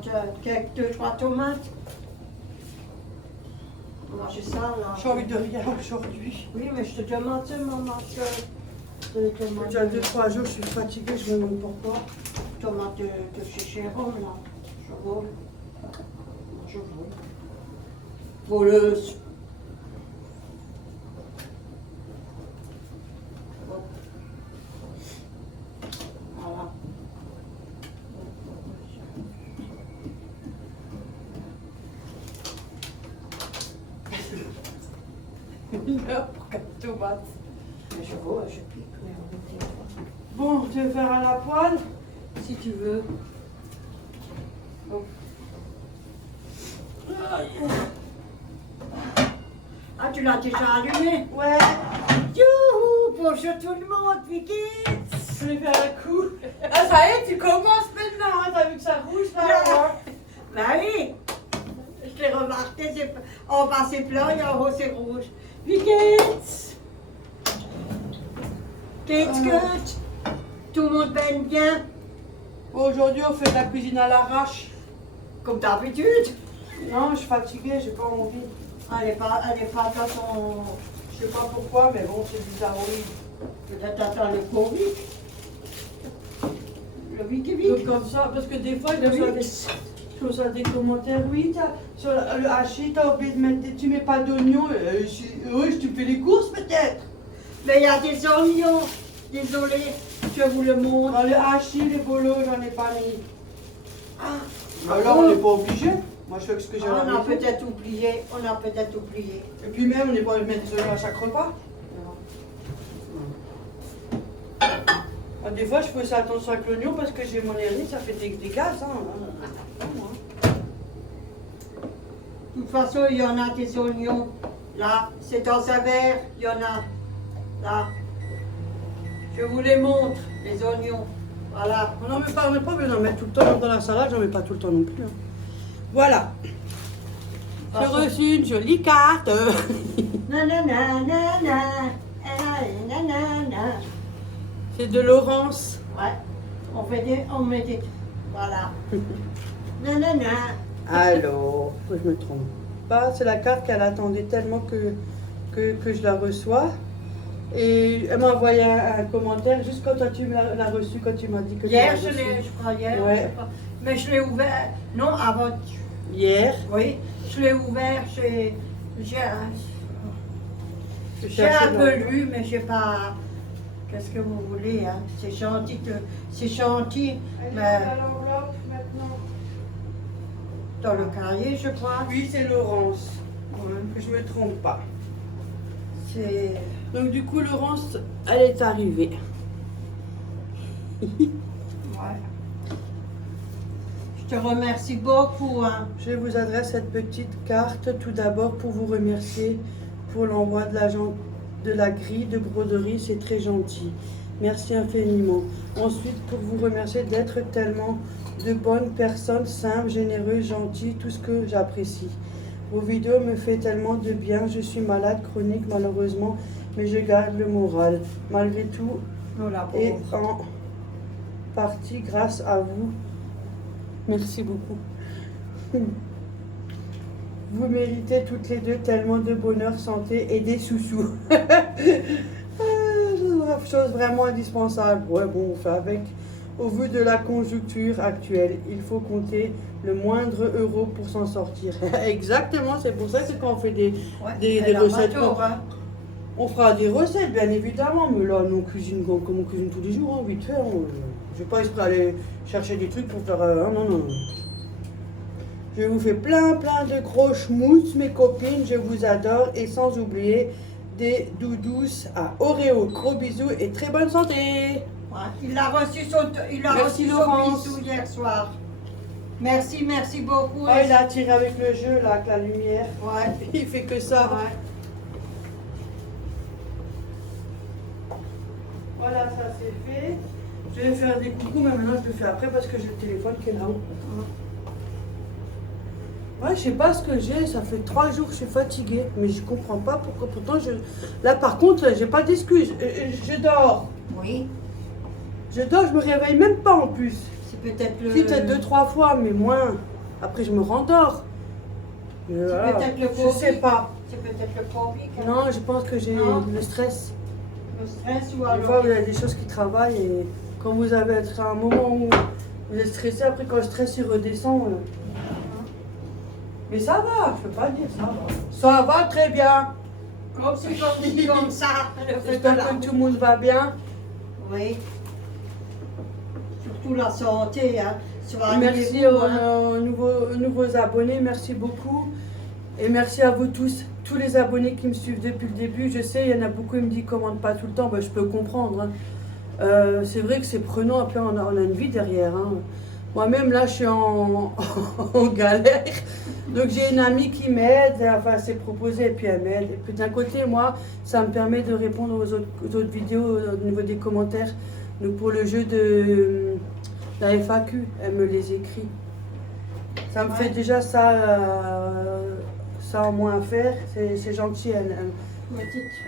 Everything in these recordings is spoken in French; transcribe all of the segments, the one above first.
tomates, quelques 2-3 tomates. Manger ça là. J'ai envie de rien aujourd'hui. Oui, mais je te demande maman, que des tomates. Déjà 2-3 jours, je suis fatiguée, je me demande pourquoi. Tomates de chez Chéron là. Je vole. Je vole. Voleuse. Hop. Voilà. Une heure pour 4 tomates. Mais je vois, je pique, mais on était pas. Bon, tu veux faire à la poêle? Si tu veux. Bon. Ah, tu l'as déjà allumé? Ouais, Youhou! Bonjour tout le monde, Vicky! je vais faire un coup. Ah, ça y est, tu commences maintenant, hein, t'as vu que ça rouge là? Yeah. Bah oui! Je l'ai remarqué, en bas c'est blanc et en haut c'est rouge. Vicky! Qu'est-ce que tout le monde baigne bien? Aujourd'hui, on fait de la cuisine à l'arrache. Comme d'habitude. Non, je suis fatiguée, j'ai pas envie. Elle est pas dans son... Je sais pas pourquoi, mais bon, c'est bizarre, oui. Peut-être attends le Covid. Le Vicky Donc Vicky. comme ça, parce que des fois, Le je reçois des commentaires. Oui, sur le hachis, t'as oublié de mettre, tu mets pas d'oignons. Oui, tu fais les courses peut-être. Mais il y a des oignons. Désolé, je vous le montre. Dans le hachis, les bolos, j'en ai pas mis. Ah, Alors, on n'est pas obligé. Moi, je fais ce que j'ai à la on a maison. peut-être oublié. On a peut-être oublié. Et puis même, on n'est pas obligé de mettre des oignons à chaque repas. Des fois, je fais ça attention avec l'oignon parce que j'ai mon hérnie, ça fait des gaz. Hein. De toute façon, il y en a des oignons. Là, c'est dans un verre. Il y en a. Là. Je vous les montre, les oignons. Voilà. On n'en met pas besoin d'en mettre tout le temps dans la salade, j'en mets pas tout le temps non plus. Hein. Voilà. J'ai reçu une jolie carte. Nanana, nanana, nanana. C'est de Laurence. Ouais. On met des. Voilà. Nanana. Alors, je me trompe pas, c'est la carte qu'elle attendait tellement que je la reçois. Et elle m'a envoyé un commentaire juste quand toi tu l'as reçu, quand tu m'as dit que Hier, tu l'as reçu. je crois hier. Ouais. Je sais pas. Mais je l'ai ouvert. Non, avant. Hier, Oui, je l'ai ouvert. J'ai tu un cherchais peu dans- lu, mais j'ai pas. Qu'est-ce que vous voulez, hein? C'est gentil, c'est gentil. Elle est Mais dans l'enveloppe maintenant. dans le cahier, je crois. Oui, c'est Laurence. Ouais, Que je me trompe pas. c'est. Donc du coup, Laurence, elle est arrivée. Ouais. Je te remercie beaucoup, hein. Je vous adresse cette petite carte tout d'abord pour vous remercier pour l'envoi de la grille de broderie, c'est très gentil. Merci infiniment. Ensuite, pour vous remercier d'être tellement de bonnes personnes, simples, généreuses, gentilles, tout ce que j'apprécie. Vos vidéos me font tellement de bien. Je suis malade chronique malheureusement, mais je garde le moral. Malgré tout, Oh, la et pauvre. en partie grâce à vous. Merci beaucoup. Vous méritez toutes les deux tellement de bonheur, santé et des sous-sous. Chose vraiment indispensable. Ouais, bon, on fait avec. Au vu de la conjoncture actuelle, il faut compter le moindre euro pour s'en sortir. Exactement, c'est pour ça que quand on fait des Ouais, des elle a recettes, pas tort, hein. on fera des recettes, bien évidemment, mais là, nous, on cuisine comme on cuisine tous les jours, hein, vite fait. Je vais pas exprès aller chercher des trucs pour faire... non, non, non. Je vous fais plein de gros schmouts, mes copines, je vous adore. Et sans oublier des doudous à Oreo. Gros bisous et très bonne santé. Ouais, il a reçu Merci, son Laurence. bisou hier soir. Merci, merci beaucoup. Oh, il a tiré avec le jeu, là, avec la lumière. Ouais. Il fait que ça. Ouais. Voilà, ça c'est fait. Je vais faire des coucous, mais maintenant je le fais après parce que j'ai le téléphone qui est là-haut. Ouais, je sais pas ce que j'ai, ça fait 3 jours que je suis fatiguée, mais je comprends pas pourquoi. Pourtant, là par contre, j'ai pas d'excuses. Je dors. Oui. Je dors, je me réveille même pas en plus. C'est peut-être le... Si, peut-être 2-3 fois, mais moins. Après, je me rendors. Voilà. peut-être le Je sais Covid. pas. C'est peut-être le Covid. hein. Non, je pense que j'ai Non. le stress. Le stress ou Des fois, alors... vous avez des choses qui travaillent et quand vous avez être à un moment où vous êtes stressé, après quand le stress il redescend. Mais ça va, je peux pas dire ça va. Ça va très bien. Comme c'est comme ça, le fait de J'espère la... que tout le monde va bien. Oui. Surtout la santé, hein. Merci aux nouveaux abonnés, merci beaucoup. Et merci à vous tous les abonnés qui me suivent depuis le début. Je sais, il y en a beaucoup qui me disent commente pas tout le temps, ben, je peux comprendre. hein. C'est vrai que c'est prenant, après on a une vie derrière. hein. Moi-même là je suis en, en galère. Donc j'ai une amie qui m'aide, enfin elle s'est proposée et puis elle m'aide. Et puis d'un côté, moi, ça me permet de répondre aux autres vidéos au niveau des commentaires. Donc pour le jeu de la FAQ, elle me les écrit. Ça me fait déjà ça en moins à faire. C'est gentil.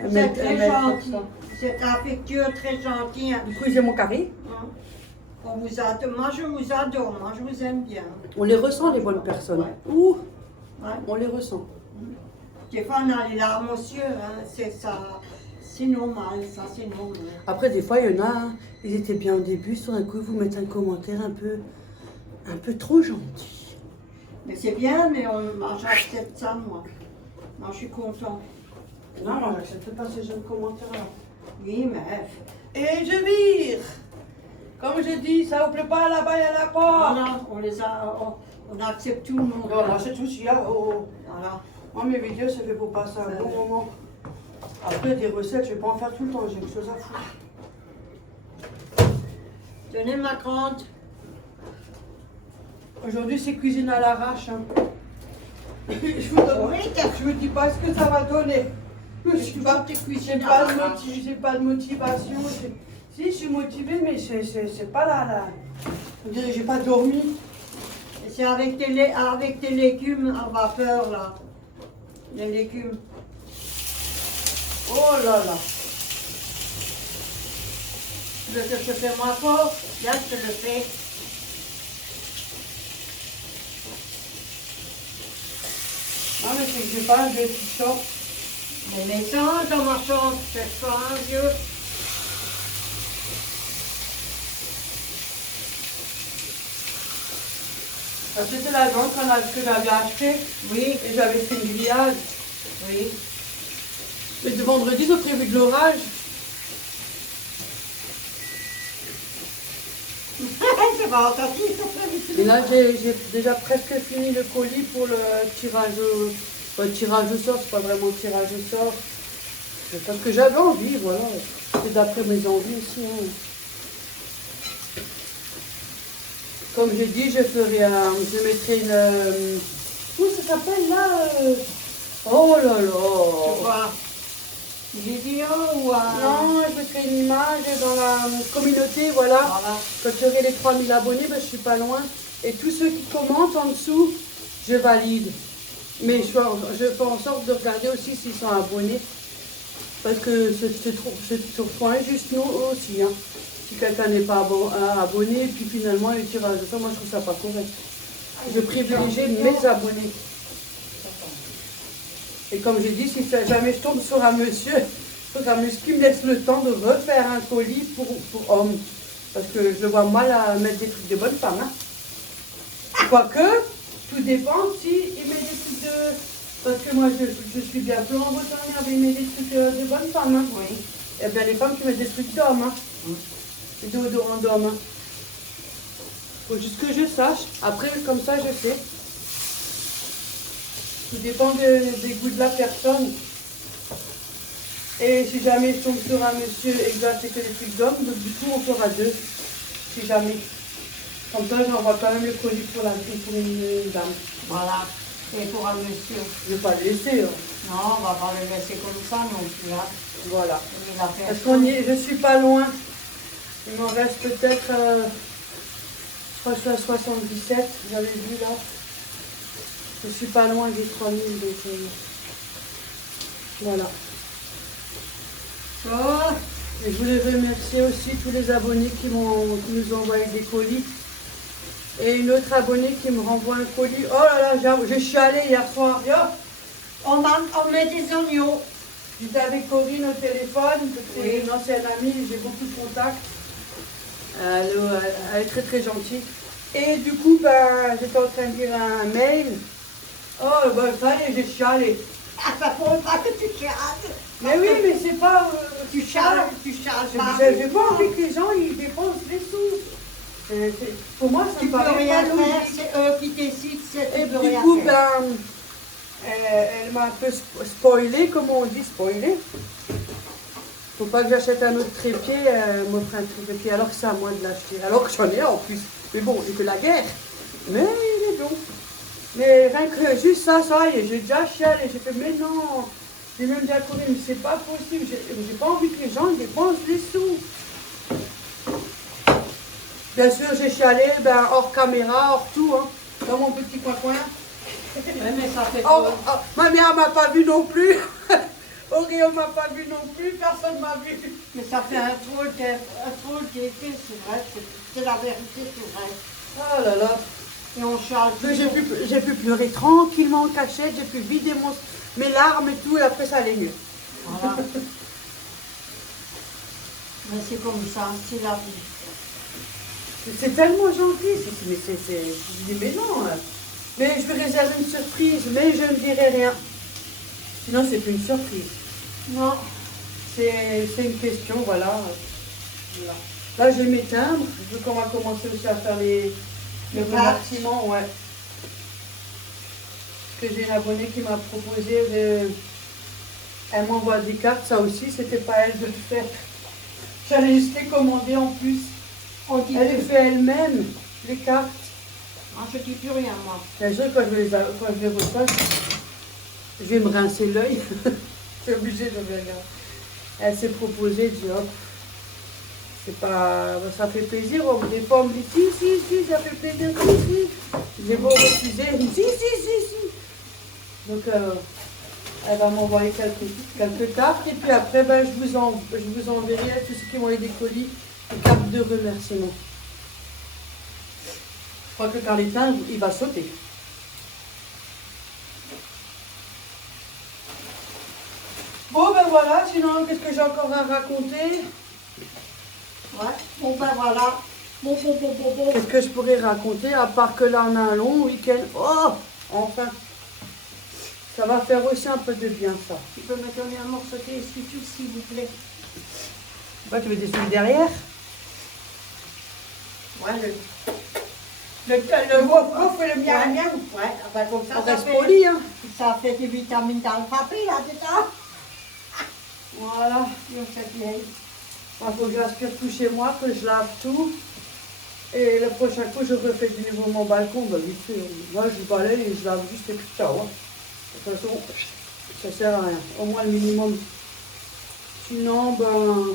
Vous êtes très gentil. Vous êtes affectueux, très gentil. hein. Du coup, j'ai mon carré. Hein. On vous adore. Moi, je vous adore. Moi, je vous aime bien. On les ressent, les bonnes personnes. Ouais. Ouh, Ouais. on les ressent. Des fois, on a les larmes aux yeux. Hein. C'est ça. C'est normal. Ça, c'est normal. Après, des fois, il y en a, hein, ils étaient bien au début, sur un coup, vous mettez un commentaire un peu trop gentil. Mais c'est bien, mais moi, j'accepte ça, moi. Moi, je suis contente. Non, moi, j'accepte pas ces jeunes commentaires-là. Oui, mais... Et je vire. Comme je dis, ça vous plaît pas là-bas, il y a la porte. Voilà, on accepte tout le monde. Voilà, c'est tout ce qu'il y a. Oh. Voilà. Moi, mes vidéos, ça fait pour passer un bon moment. Après, des recettes, je vais pas en faire tout le temps, j'ai quelque chose à foutre. Tenez ma grande. Aujourd'hui, c'est cuisine à l'arrache. hein. Je vous dis pas ce que ça va donner. Je suis pas, j'ai pas de motivation. Si, je suis motivée, mais c'est pas là. On dirait que j'ai pas dormi. Et c'est avec tes légumes à vapeur, là. Les légumes. Oh là là. Tu veux que je te fais moi fort? Là, je te le fais. Non, mais c'est que j'ai pas un vieux t-shirt. Mais mes sangs dans ma chambre, c'est pas un vieux. C'était la viande que j'avais achetée. Oui, Et j'avais fait une grillade. oui. Mais de vendredi, ils ont prévu de l'orage. C'est pas entendu. Et là, j'ai déjà presque fini le colis pour le tirage au sort. C'est pas vraiment le tirage au sort. C'est parce que j'avais envie, voilà. C'est d'après mes envies aussi. hein. Comme j'ai dit, je mettrai une... Où ça s'appelle là Oh là Tu là. vois, une vidéo ou un... Non, je mettrai une image dans la communauté, voilà. Voilà. Quand j'aurai les 3000 abonnés, ben, je suis pas loin. Et tous ceux qui commentent en dessous, je valide. Mais je fais en sorte de regarder aussi s'ils sont abonnés. Parce que c'est trop injuste, nous aussi. Hein. Si quelqu'un n'est pas abonné, puis finalement, les tirages de ça, moi je trouve ça pas correct. Je privilégie mes abonnés. Et comme j'ai dit, si jamais je tombe sur un monsieur qui me laisse le temps de refaire un colis pour homme. Parce que je le vois mal à mettre des trucs de bonne femme. Hein. Quoique, tout dépend s'il met des trucs de... Parce que moi, je suis bientôt en Bretagne, il met des trucs de bonne femme. Hein. Oui. Il y a bien les femmes qui mettent des trucs d'homme. Hein. Des déodorants d'homme. Hein. Faut juste que je sache. Après, comme ça, je sais. Tout dépend des goûts de la personne. Et si jamais je tombe sur un monsieur et que je dois acheter que des trucs d'homme, donc du coup, on fera deux. Si jamais. Comme ça, j'envoie quand même le colis pour une dame. Voilà. Et pour un monsieur. Je ne vais pas le laisser. Hein. Non, on va pas le laisser comme ça non plus. Hein. Voilà. Il a fait Parce qu'on je suis pas loin. Il m'en reste peut-être, je crois que je suis à 77, j'avais vu là. Je suis pas loin des 3000, donc voilà. Oh, Et je voulais remercier aussi tous les abonnés qui nous ont envoyé des colis. Et une autre abonnée qui me renvoie un colis. Oh là là, j'ai chialé hier soir. Yo, On met des oignons. j'étais avec Corinne au téléphone, c'est Oui. une ancienne amie, j'ai beaucoup de contacts. Elle est très très gentille. Et du coup, ben, j'étais en train de lire un mail. Oh, ben ça y est, j'ai chialé. Ah, ça ne pas que tu chiales. Mais oui, mais c'est pas... Tu chiales pas. J'ai pas envie que les gens ils dépensent des sous. Pour moi, ça Tu me peux paraît rien pas faire, logique. c'est eux qui décident, c'est Et tu peux du rien coup, faire. ben, elle m'a un peu spoilé, comme on dit, spoilé. Faut pas que j'achète un autre trépied, m'offre un trépied, alors que c'est à moi de l'acheter. Alors que j'en ai un en plus. Mais bon, j'ai que la guerre. Mais il est bon. Mais rien que juste ça y est, j'ai déjà chialé. J'ai fait, mais non. J'ai même déjà couru, mais c'est pas possible. J'ai pas envie que les gens dépensent des sous. Bien sûr, j'ai chialé, ben, hors caméra, hors tout, hein, dans mon petit coin-coin. Ouais, mais ça fait Oh, trop. oh, ma mère m'a pas vu non plus. Auréo m'a pas vu non plus, personne m'a vu. Mais ça fait un trop d'effet, c'est vrai. C'est la vérité, c'est vrai. Oh là là. Et on chiale Mais toujours. j'ai pu pleurer tranquillement en cachette, j'ai pu vider mes larmes et tout, et après ça allait mieux. Voilà. Mais c'est comme ça, c'est la vie. C'est tellement gentil, je dis mais non, mais je vais réserver une surprise, mais je ne dirai rien. Sinon c'est plus une surprise, Non. c'est une question, voilà. Voilà. Là j'ai mes timbres, je veux qu'on va commencer aussi à faire les remerciements, ouais. Parce que j'ai une abonnée qui m'a proposé de... Elle m'envoie des cartes, ça aussi, c'était pas elle de le faire. J'allais juste les commander en plus. On dit Elle les plus. fait elle-même, les cartes. Ah, je dis plus rien, moi. Bien sûr, quand je les reçois, je vais me rincer l'œil. C'est obligé de me regarder. Elle s'est proposée, je dis hop, c'est pas, ça fait plaisir. Des fois, on me dit si, ça fait plaisir, si. J'ai beau refuser, elle me dit si. Donc, elle va m'envoyer quelques cartes et puis après, ben, je vous enverrai à tous ceux qui m'ont eu des colis, des cartes de remerciement. Je crois que Carletin, il va sauter. Bon, ben voilà, sinon, qu'est-ce que j'ai encore à raconter? Ouais. Bon, ben voilà. Bon. Qu'est-ce que je pourrais raconter, à part que là, on a un long week-end. Oh, enfin. Ça va faire aussi un peu de bien, ça. Tu peux me donner un morceau de essuie-tout, s'il vous plaît? Bah, tu veux des celui derrière? Ouais, le wouf et le bien. miam. Ouais, ben comme On ça reste fait, poli, hein. ça fait des vitamines dans le papier, là-dedans. Voilà. Donc, c'est bien. Il faut que j'aspire tout chez moi, que je lave tout. Et le prochain coup, je refais du nouveau mon balcon. Bah, vite fait. Moi, je balaye et je lave juste et puis ciao. Hein. De toute façon, ça sert à rien. Au moins le minimum. Sinon, ben,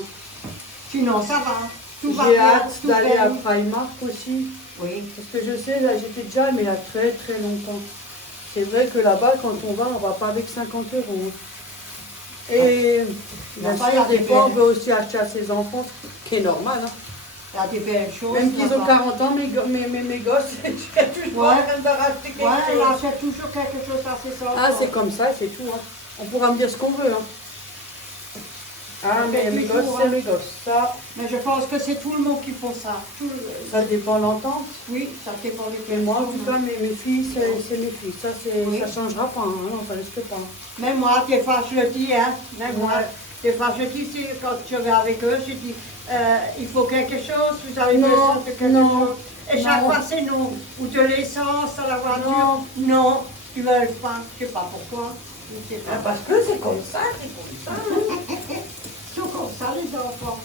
Sinon, ça va. Tout va j'ai bien. hâte tout d'aller à bien. Primark aussi. Oui. Parce que je sais, là, j'étais déjà, mais il y a très très longtemps. C'est vrai que là-bas, quand on va pas avec 50 €. Hein. Et bien Là-bas, sûr, il y a des des fois, on belles- veut aussi acheter à ses enfants, ce qui est normal. Hein. Il y a des belles choses. Même qu'ils ont là-bas. 40 ans, mes gosses, je suis toujours en Ouais. train de racheter quelque Ouais, elle chose. achète toujours quelque chose à ses enfants. Ah, c'est comme ça, c'est tout. Hein. On pourra me dire ce qu'on veut. Hein. Ah, On mais fait mes du gosses, tout, c'est hein. mes gosses. Ça, Mais je pense que c'est tout le monde qui fait ça. ça dépend l'entente. Oui, ça dépend des Mais personnes. moi, en tout cas, mes filles, c'est mes filles. Ça, Oui. ça changera pas. Hein. Non, ça reste pas. Même moi, des fois, je le dis, hein. Même moi, Ouais. des fois, je dis, quand je vais avec eux, je dis, il faut quelque chose, vous avez Non, besoin de quelque non, chose. Et chaque non. fois, c'est non. Ou de l'essence à la voiture. Non, tu veux pas. Je sais pas pourquoi. Je sais pas. Ah, parce que c'est comme ça, c'est comme ça. Ils sont comme ça, les enfants.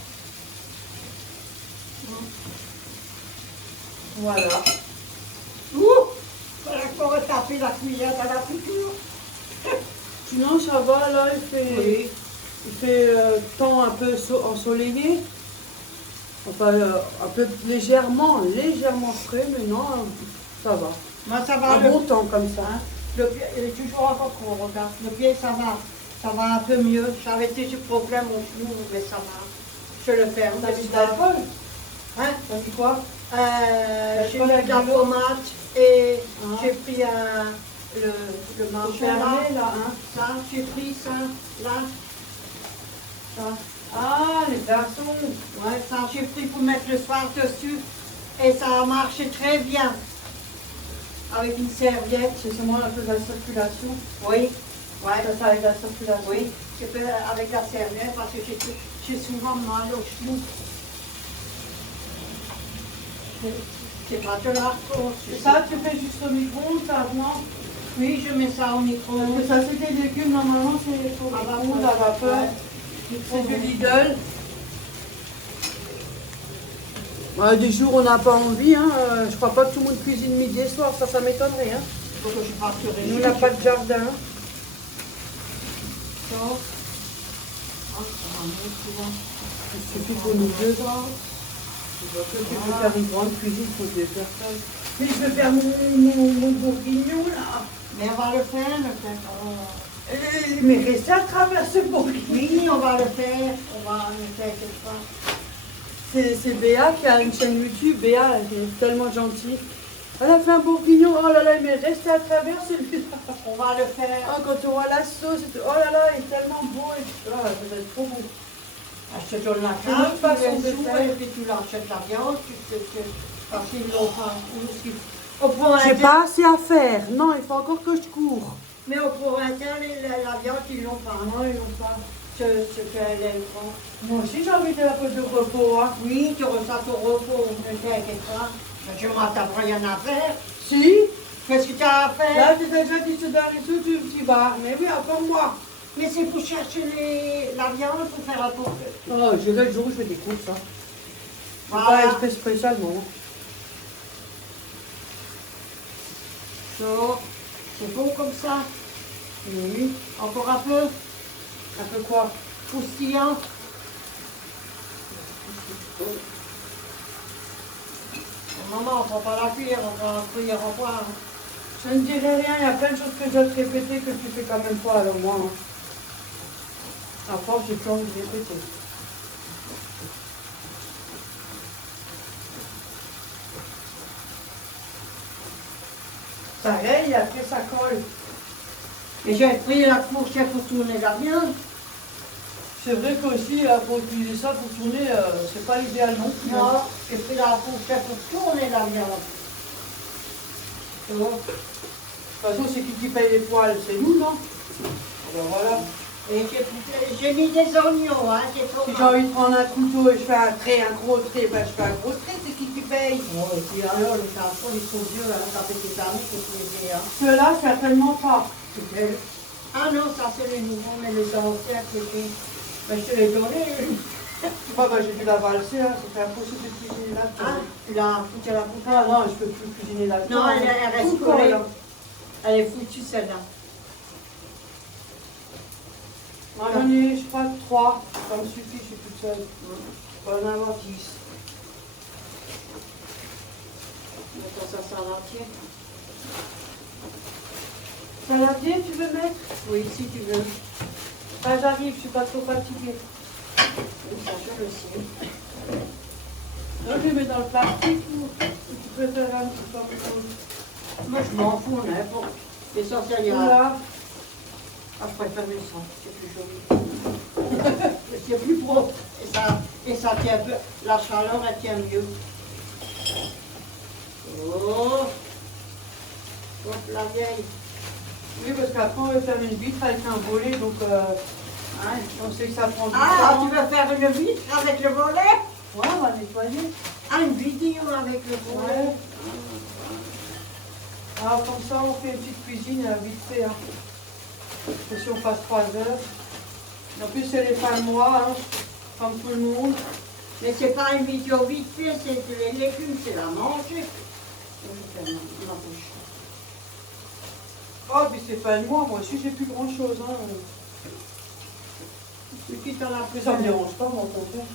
Voilà. Ouh! Voilà qu'on va taper la cuillère dans la friture. Sinon, ça va, là, il fait temps un peu ensoleillé. Enfin, un peu légèrement frais, mais non, ça va. Moi, ça va. Un bon temps comme ça. Hein? Le pied, il est toujours encore trop, regarde. Le pied, ça va un peu mieux. J'avais des problèmes au genou, mais ça va. Je le ferme. T'as mis de l'alcool? Hein? T'as mis quoi? J'ai mis de la tomate et j'ai pris le marchand là. là, hein. Ça, j'ai pris ça, là. Ça. Ah, les garçons. Ouais, ça, j'ai pris pour mettre le soir dessus. Et ça a marché très bien. Avec une serviette. C'est seulement un peu de la circulation. Oui. Ouais. Ça avec la circulation. Oui. J'ai fait avec la serviette parce que j'ai souvent mal au genou. C'est pas de la course. Et ça, tu fais juste au micro-ondes, ça, non? Oui, je mets ça au micro. Parce que ça, c'est des légumes, normalement, c'est au micro-ondes à vapeur. Ouais. C'est du Lidl. Des jours, on n'a pas envie. Hein. Je crois pas que tout le monde cuisine midi et soir. Ça m'étonnerait. Hein. Faut que je parte sur les Nous, on n'a pas de jardin. Ça. Il suffit pour nous deux. Tu peux faire une grande cuisine pour deux personnes. Mais je vais faire mon bourguignon là. Mais on va le faire, le Mais restez à travers ce bourguignon. Oui, on va le faire. On va le faire quelque part. C'est Béa qui a une chaîne YouTube. Béa, elle est tellement gentille. Elle a fait un bourguignon. Oh là là, mais restez à travers celui-là. On va le faire. Oh, quand tu auras la sauce, oh là là, il est tellement beau. Et... Oh, ça va être trop beau. Je te donne la C'est notre carte, façon de sous, faire. et puis tu l'achètes la viande, parce qu'ils l'ont pas. J'ai pas assez à faire. Non, il faut encore que je cours. Mais au provincial, la viande, ils l'ont pas. Non, ils l'ont pas. Ce qu'elle aime pas. Moi aussi, j'ai envie de un peu de repos. Hein. Oui, tu reçois ton repos, ne t'inquiète pas. Mais tu m'as rien à faire. Si. Qu'est-ce que tu as à faire? Là, tu as déjà dit ce dernier tout, tu t'y vas. Mais oui, encore moi. Mais c'est pour chercher la viande, pour faire un pot. Oh, je vais le jour où je fais des courses. Hein. Voilà. Pas spécialement. So, c'est bon comme ça. Oui. Encore un peu. Un peu quoi? Croustillant. Maman, on ne va pas la cuire, on va la cuire en bois. Je ne dirai rien, il y a plein de choses que je dois te répéter que tu fais quand même pas, alors moi. Hein. À force, j'ai plus envie de répéter. Pareil, après ça colle. Et j'ai pris la fourchette pour tourner la viande. C'est vrai qu'aussi, pour utiliser ça pour tourner, c'est pas l'idéal non plus. Non, j'ai pris la fourchette pour tourner la viande. C'est bon. De toute façon, c'est qui paye les poils? C'est nous, non? Ben voilà. Et j'ai mis des oignons, hein, des Si j'ai tomates. envie de prendre un couteau et je fais un gros trait, ben je fais un gros trait, c'est qui paye? Oh, et puis alors, les chansons, ils sont vieux, hein, ça fait des années que je les ai. Hein. Ceux-là, certainement pas. Ah non, ça c'est les nouveaux, mais les anciens, c'est les... Ben, je te les donnais. Bah, j'ai dû la valser, hein. C'était impossible de cuisiner là. Ah, tu l'as foutu à la poubelle. Ah non, je peux plus cuisiner là. Non, elle reste collée. Elle est foutue celle-là. Moi, j'en ai, je crois, 3. Ça me suffit, je suis toute seule. Je peux en avoir 10. Mettons ça saladier. Saladier, tu veux mettre? Oui, si tu veux. Ah, j'arrive, je suis pas trop fatiguée. Ça, je le sais. Donc, je le mets dans le plastique ou tu préfères un petit peu plus gros? Moi, je m'en fous, n'importe. L'essentiel, il y a... Voilà. Ah, je préfère le sang, c'est plus joli. C'est plus propre. Et ça tient peu. La chaleur, elle tient mieux. Oh! Hop, la vieille. Oui, parce qu'après, on va faire une vitre avec un volet, donc Hein? on sait que ça prend du Ah, temps. tu veux faire une vitre avec le volet? Ouais, on va nettoyer. Ah, une vidéo avec le volet. Ouais. Ah, comme ça, on fait une petite cuisine vite fait. Hein. Et si on passe 3 heures. En plus, c'est les fins de mois, hein, comme tout le monde. Mais c'est pas une vidéo vite fait, c'est les légumes, c'est la manger. Je vais faire ma bouche. Oh, puis c'est fin de mois, moi aussi, j'ai plus grand chose. Hein. Et puis t'en as Mais plus ça me dérange pas, moi, au contraire.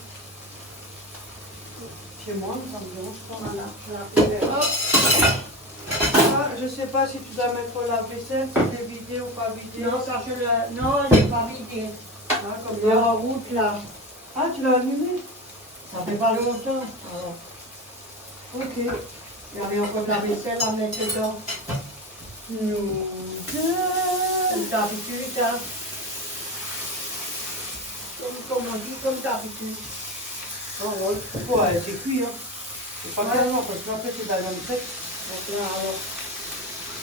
Chez moi, ça me dérange pas. Voilà, Ah, je sais pas si tu dois mettre la vaisselle, si c'est vidé ou pas vidé. non, ça je le... Non, elle n'est pas vidée. Ah, comme Elle est là. en route là. Ah, tu l'as allumé? Ça fait pas longtemps. Ok. Il y avait encore de la vaisselle à mettre dedans. Nous deux. Comme d'habitude, hein. Comme on dit, comme d'habitude. Oh, ouais. Ouais, c'est cuit, hein. C'est pas tellement, parce qu'après, c'est de la viande faite. Donc là, alors,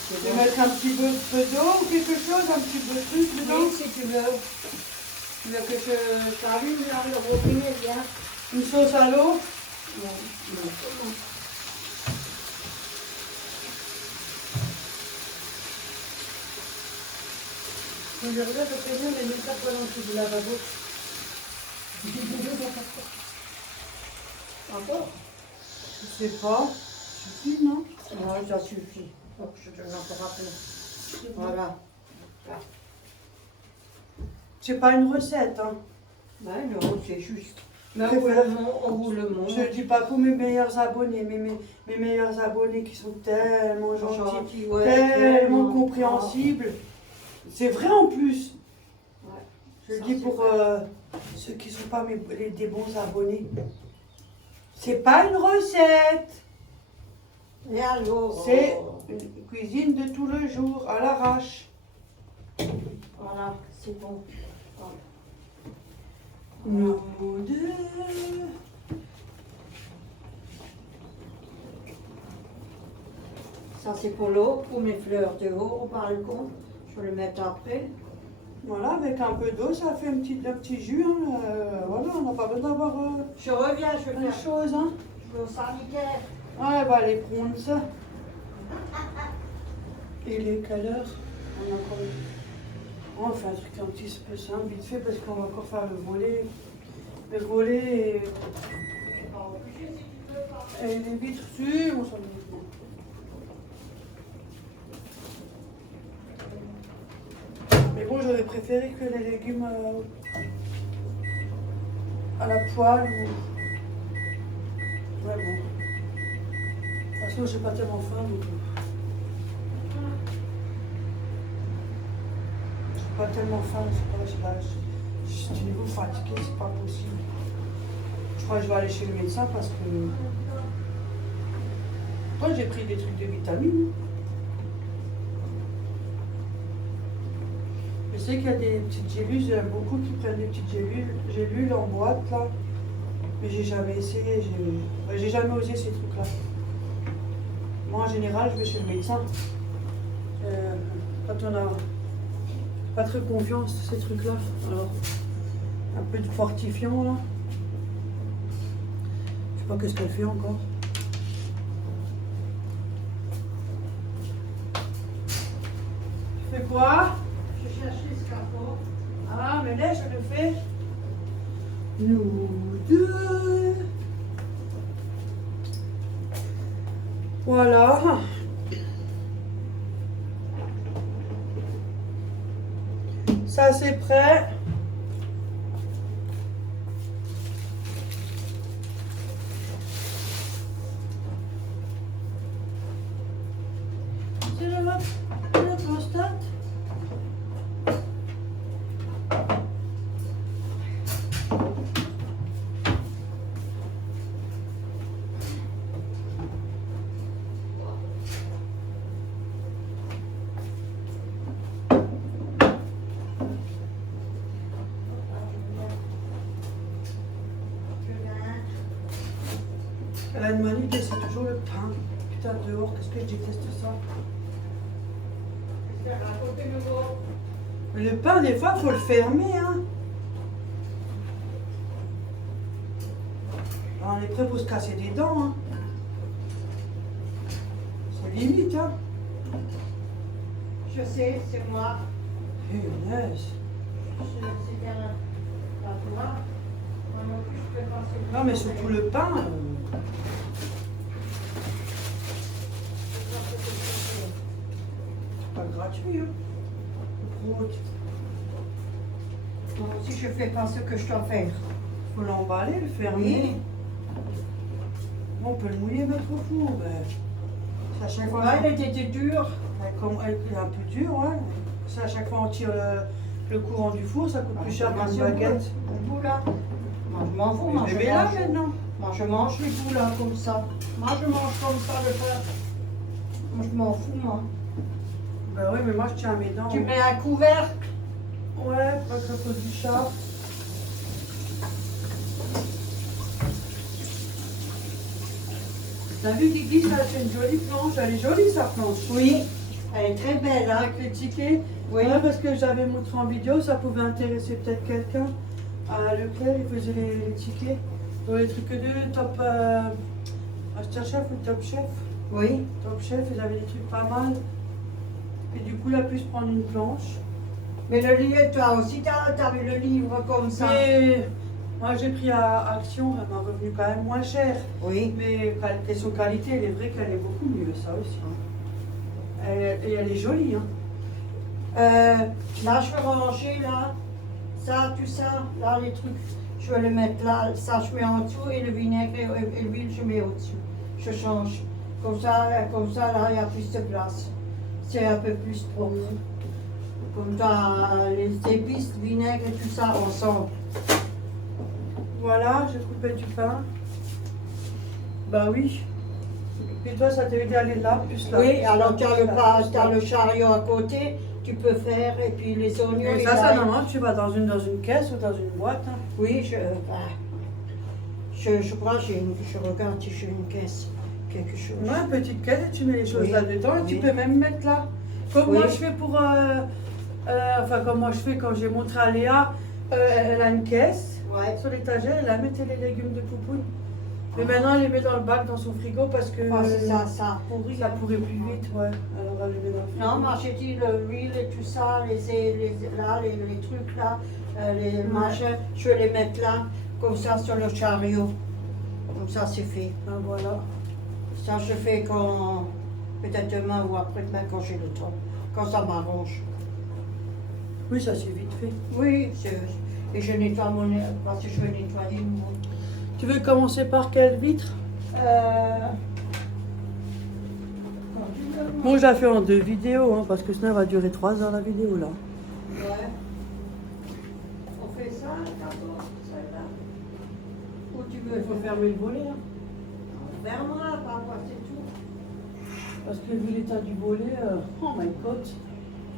Tu veux mettre un petit peu d'eau ou quelque chose, un petit peu de truc dedans? oui, si tu veux. Tu veux que je t'allume là, le robinet, viens. Une sauce à l'eau? Non, non. Je regarde le prénom, mais ne pas trop dans le du lavabo. Encore? Je sais pas. Suffit, non? Non, ça suffit. Donc, je te l'en rappeler. Voilà. C'est pas une recette, hein. Ben non, c'est juste. Mais Je préfère- on vous le montre. Je ne dis pas pour mes meilleurs abonnés, mais mes meilleurs abonnés qui sont tellement gentils, Gentil, ouais, tellement compréhensibles. C'est vrai en plus. Ouais. Je le Ça, dis c'est pour vrai. ceux qui ne sont pas des bons abonnés. C'est pas une recette. Et alors? C'est une cuisine de tout le jour, à l'arrache. Voilà, c'est bon. Voilà. Nous deux. Ça, c'est pour l'eau, pour mes fleurs de haut au balcon. Je vais le mettre après. Voilà, avec un peu d'eau, ça fait un petit jus. Hein. Voilà, on n'a pas besoin d'avoir Je reviens, je vais plein de faire. choses. Hein. Je vais au sanitaire. Ouais, elle va aller prendre ça. Et il est quelle heure? On a encore... On fait un truc un petit peu simple, vite fait, parce qu'on va encore faire le volet. Le volet et les vitres dessus, on s'en doute. Mais bon, j'aurais préféré que les légumes à la poêle ou... Ouais, bon. De toute façon, j'ai pas tellement faim, donc... J'ai pas tellement faim, je sais pas, je suis de nouveau fatiguée, c'est pas possible. Je crois que je vais aller chez le médecin parce que... Moi, j'ai pris des trucs de vitamines. Je sais qu'il y a des petites gélules, il y en a beaucoup qui prennent des petites gélules en boîte, là. Mais j'ai jamais essayé, j'ai jamais osé ces trucs-là. Moi, en général, je vais chez le médecin. Quand on a pas très confiance, ces trucs-là. Alors, un peu de fortifiant, là. Je sais pas qu'est-ce qu'elle fait encore. Tu fais quoi? Je cherche l'escargot. Ah, mais là, je le fais. Nous deux. Voilà. Ça, c'est prêt. C'est la prostate. Elle a une manie de c'est toujours le pain. Putain, dehors, qu'est-ce que je déteste ça. Mais le pain, des fois, il faut le fermer, hein. On est prêt pour se casser des dents, hein. C'est limite, hein. Je sais, c'est moi. Punaise. C'est bien la toi. Moi non plus, je peux penser. Non, mais surtout le pain. C'est pas gratuit, hein. Le prout. Moi aussi, je fais pas ce que je dois faire. Faut l'emballer, le fermer. Bon, on peut le mouiller, mettre au four. Ben, c'est à chaque fois. Ouais, elle était dure. Comme elle est un peu dure, ouais. C'est à chaque fois on tire le courant du four, ça coûte plus cher qu'une baguette. Au bout là. Moi, je m'en fous, moi, Je je vais là mange. maintenant. Moi, Moi, je mange les boules là, comme ça. Moi, je mange comme ça le pain. Moi, je m'en fous, moi. Ben oui, mais moi je tiens à mes dents. Tu mets un couvercle. Ouais, pas que cause du chat. T'as vu Guigui, ça c'est une jolie planche. Elle est jolie sa planche. Oui, elle est très belle, hein. Avec les tickets. Oui. Ouais, parce que j'avais montré en vidéo, ça pouvait intéresser peut-être quelqu'un. À Leclerc, il faisait les tickets. Dans les trucs de top. Masterchef ou Top Chef. Oui. Top Chef, ils avaient des trucs pas mal. Et du coup, il a pu se prendre une planche. Mais le livre, toi aussi, t'avais le livre comme ça. Mais moi, j'ai pris à Action, elle m'a revenu quand même moins cher. Oui. Mais question qualité, elle est vraie qu'elle est beaucoup mieux, ça aussi. Hein. Et elle est jolie. Hein. Là, je vais ranger, là. Ça, tout ça, là, les trucs. Je vais les mettre là. Ça, je mets en dessous et le vinaigre et l'huile, je mets au-dessus. Je change. Comme ça, là, il y a plus de place. C'est un peu plus propre. Comme ça, les épices, le vinaigre et tout ça ensemble. Voilà, j'ai coupé du pain. Bah oui. Et toi, ça t'a aidé à aller là, plus là. Oui, plus alors là, tu as plus le, là, pas, plus t'as là. le chariot à côté, tu peux faire, et puis les oignons. Et et ça, l'ail. normalement, tu vas dans une caisse ou dans une boîte. Hein. Oui, je crois, je regarde si j'ai une caisse, quelque chose. Ouais, une petite caisse et tu mets les choses Oui, là-dedans et tu oui. peux même mettre là. Comme Oui. moi je fais pour. Enfin, comme moi je fais quand j'ai montré à Léa, elle a une caisse. Ouais. Sur l'étagère, elle a mis les légumes de poupouille. Mais maintenant, elle les met dans le bac, dans son frigo parce que Ah, c'est ça pourrit. ça pourrait plus vite, ouais. Alors, elle les met dans le frigo. Non, moi j'ai dit l'huile et tout ça, les trucs là, les machins, je vais les mettre là, comme ça sur le chariot. Comme ça c'est fait. Ah, voilà. Ça je fais quand, peut-être demain ou après-demain quand j'ai le temps, quand ça m'arrange. Oui, ça c'est vite fait. Oui, et je nettoie mon parce que je vais nettoyer mon. Tu veux commencer par quelle vitre? Quand tu veux, moi. Bon, je la fais en 2 vidéos, hein, parce que sinon elle va durer 3 heures la vidéo là. Ouais. On fait ça, d'abord, celle-là. Ou tu veux Il faut fermer le volet. Hein. Ferme-moi, papa, c'est tout. Parce que vu l'état du volet, oh my god,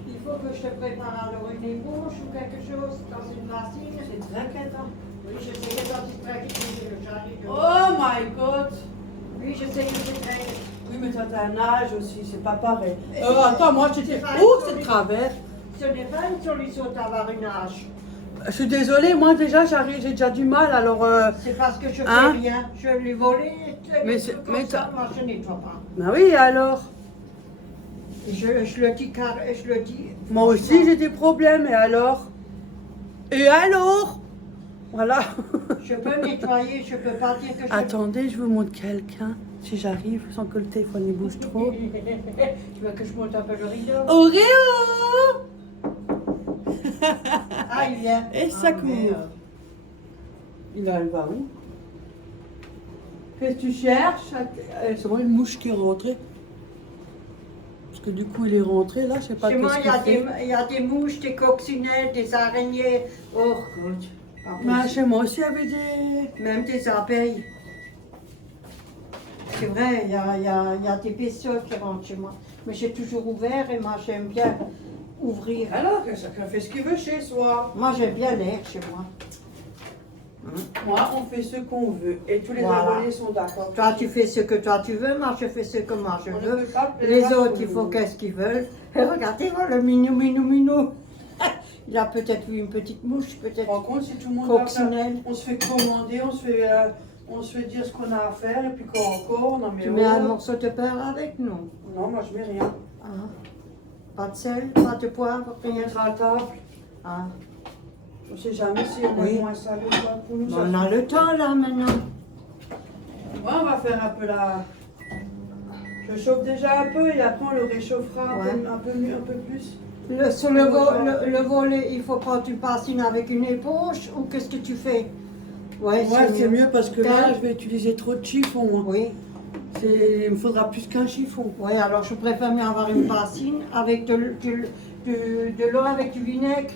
Il faut que je te prépare alors une ébauche ou quelque chose dans une bassine. c'est très inquiétant. Oui, je sais que dans une bassine, j'ai le jardin de. Oh my god. Oui, je sais que c'est très. Oui, mais toi t'as un âge aussi, c'est pas pareil. Et Attends, moi j'étais. c'est pas Ouh, une c'est de solution. travers. Ce n'est pas une solution d'avoir une âge. Je suis désolée, moi déjà j'ai déjà du mal, alors. C'est parce que je fais Hein? rien. Je lui volé. Mais c'est- mais ça, moi je nettoie pas. Ben oui, alors. Et je le dis car je le dis. Moi aussi j'ai des problèmes, et alors? Et alors? Voilà. Je peux nettoyer, je peux pas dire que je. Attendez, je vous montre quelqu'un, si j'arrive, sans que le téléphone il bouge trop. Tu veux que je monte un peu le rideau? Oreo! Ah, il vient. Et ça court. Merde. Il va où? Qu'est-ce que tu cherches? C'est vraiment une mouche qui est rentrée. Parce que du coup, il est rentré là, je sais pas Chez moi, qu'est-ce qu'il fait. il y a des mouches, des coccinelles, des araignées. Oh, God. Pas Bah, possible. chez moi aussi, il y avait des. Même des abeilles. C'est vrai, il y a des bestioles qui rentrent chez moi. Mais j'ai toujours ouvert et moi, j'aime bien ouvrir. Alors que chacun fait ce qu'il veut chez soi. Moi, j'aime bien l'air chez moi. Moi, on fait ce qu'on veut. Et tous les Voilà. abonnés sont d'accord. Toi, tu fais ce que toi tu veux, moi, je fais ce que moi je On ne veux. peut pas plaire Les à autres, tout il le faut monde. qu'est-ce qu'ils veulent. Et regardez, voilà le minou. Il a peut-être vu une petite mouche, Tu te peut-être rends compte si tout le monde va faire- coccinelle. on se fait commander, on se fait dire ce qu'on a à faire et puis quand encore, non mais Tu mets un oh. morceau de pain avec, non? Non, moi je mets rien. Ah. Pas de sel, pas de poivre, On rien. mettra à table. Ah. On sait jamais si on Oui. est moins salé ou pas pour nous. ça On a suffit. le temps là maintenant. Ouais, on va faire un peu la. Je chauffe déjà un peu et après on le réchauffera Ouais. un peu mieux, un peu plus. Sur le volet, il faut prendre une bassine avec une éponge ou qu'est-ce que tu fais? Ouais, c'est mieux parce que là, Tel- je vais utiliser trop de chiffon. Hein. Oui. Il me faudra plus qu'un chiffon. Oui, alors je préfère mieux avoir une bassine avec de l'eau avec du vinaigre.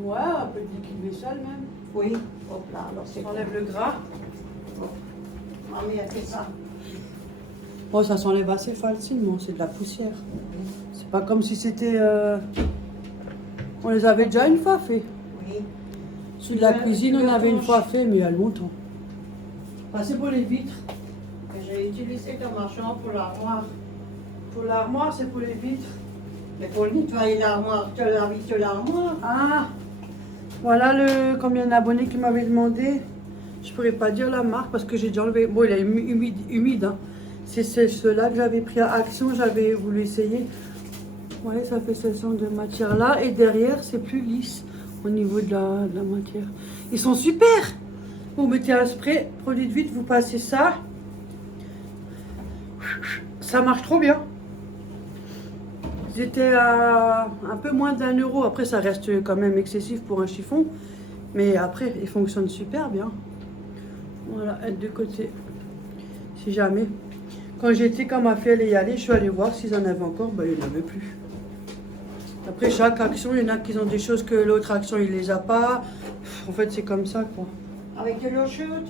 Ouais, un peu de liquide vaisselle même. Oui. Hop là, alors c'est On enlève le gras. Ma mère fait ça. Bon, ça s'enlève assez facilement, c'est de la poussière. C'est pas comme si c'était... On les avait déjà une fois fait. Oui. Ceux de la cuisine, on avait une fois fait, mais il y a longtemps. Ah, c'est pour les vitres. Que j'ai utilisé dans ma chambre pour l'armoire. Pour l'armoire, c'est pour les vitres. Mais pour nettoyer l'armoire, de la vitre de l'armoire. Ah, voilà le combien d'abonnés qui m'avaient demandé. Je pourrais pas dire la marque parce que j'ai déjà enlevé. Bon, il est humide. Hein. C'est ceux-là que j'avais pris à Action, j'avais voulu essayer. Ouais, ça fait ce genre de matière là. Et derrière, c'est plus lisse au niveau de la matière. Ils sont super. Vous mettez un spray, produit de vitre, vous passez ça. Ça marche trop bien. Ils étaient à un peu moins d'1 euro. Après, ça reste quand même excessif pour un chiffon. Mais après, ils fonctionnent super bien. Voilà, être de côté. Si jamais. Quand j'étais, quand ma fille allait y aller, je suis allée voir s'ils en avaient encore. Ben, il n'y en avait plus. Après, chaque action, il y en a qui ont des choses que l'autre action, il les a pas. En fait, c'est comme ça, quoi. Avec de l'eau chaude.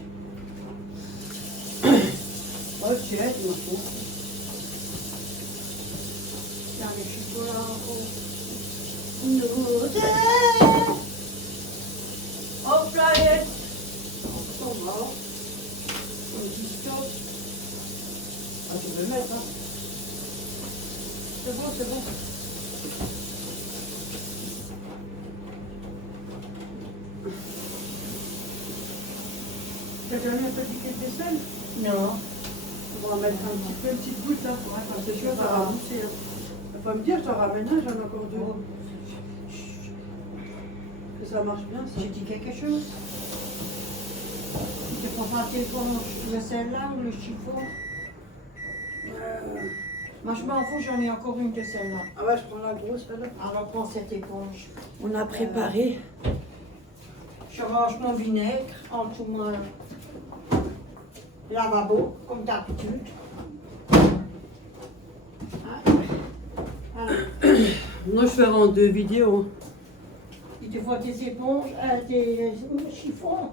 Oh, tiens, il m'en faut. Dans les chocolats en haut. Hop là, Ed. Sont morts. Une petite chose. Ah, tu veux le mettre, hein. C'est bon, c'est bon. T'as déjà mis un peu de liquide vaisselle? Non. On va en mettre un petit peu, une petite goutte là. Ouais, parce que sûr, ça va mousser. Hein. Tu vas pas me dire, je t'en ramène un, j'en ai encore deux. Oh. Que ça marche bien, ça. J'ai dit quelque chose. Tu prends pas tes éponges de celle-là ou le chiffon? Moi je m'en fous, j'en ai encore une de celle-là. Ah ouais, je prends la grosse là. Alors prends cette éponge. On a préparé. Je range mon vinaigre en dessous de mon lavabo, comme d'habitude. Alors, Moi, je ferai en 2 vidéos. il te faut des éponges, des chiffons.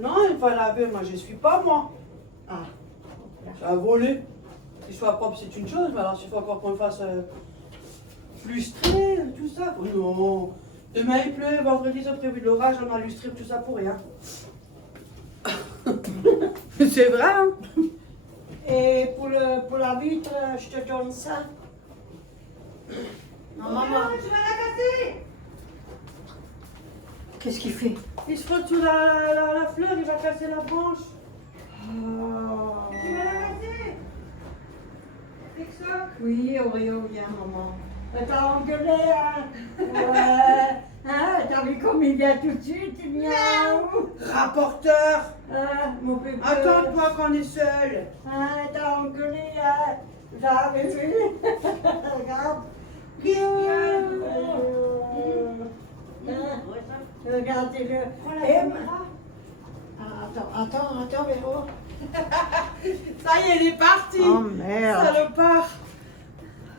Non, il faut laver, moi je suis pas moi. Ah, Ça a volé. Qu'il soit propre, c'est une chose, mais alors s'il faut encore qu'on le fasse lustrer, tout ça. Oh non. Demain il pleut, vendredi ils ont prévu de l'orage, on a lustré tout ça pour rien. C'est vrai, hein? et pour la vitre, je te donne ça. Non, maman. Tu vas la casser. Qu'est-ce qu'il fait? Il se frotte sur la fleur, il va casser la branche. Oh. Tu vas la casser. C'est ça. Oui, Oreo, viens, maman. T'as engueulé, hein? Ouais. Hein? T'as vu comme il vient tout de suite? Miaou. Rapporteur. Hein, mon bébé. Attends-toi qu'on est seul. Hein, t'as engueulé, hein? J'avais vu. Regarde. Regardez-le. Attends, Véro. Ça y est, il est parti. Oh merde. Salopard.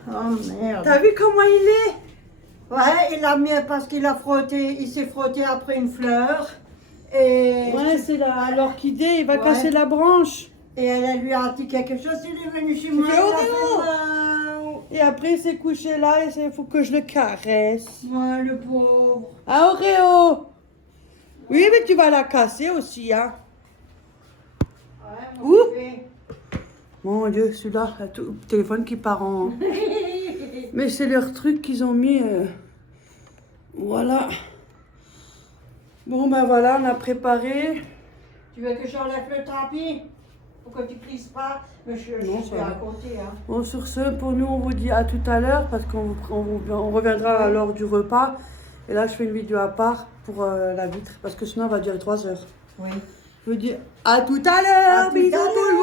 Oh merde. T'as vu comment il est? Ouais, il a mis parce qu'il a frotté, il s'est frotté après une fleur. Et, Ouais, c'est l'orchidée, il va Ouais. casser la branche. et elle lui a dit quelque chose, il est venu chez moi. fait il a Oreo. fait mal. Et après, il s'est couché là et il faut que je le caresse. Ouais, le pauvre. Ah, Oreo. Oui, mais tu vas la casser aussi, hein. Ouais, Ouh. mon bébé. Mon Dieu, celui-là, le téléphone qui part en... Mais c'est leur truc qu'ils ont mis. Voilà. Bon, ben voilà, on a préparé. Tu veux que j'enlève le tapis pour que tu glisses pas? Mais je Non, suis ça va. à côté. Hein. Bon, sur ce, pour nous, on vous dit à tout à l'heure parce on reviendra à l'heure du repas. Et là, je fais une vidéo à part pour la vitre parce que sinon, on va durer 3 heures. Oui. Je vous dis à tout à l'heure. À tout Bisous à tout le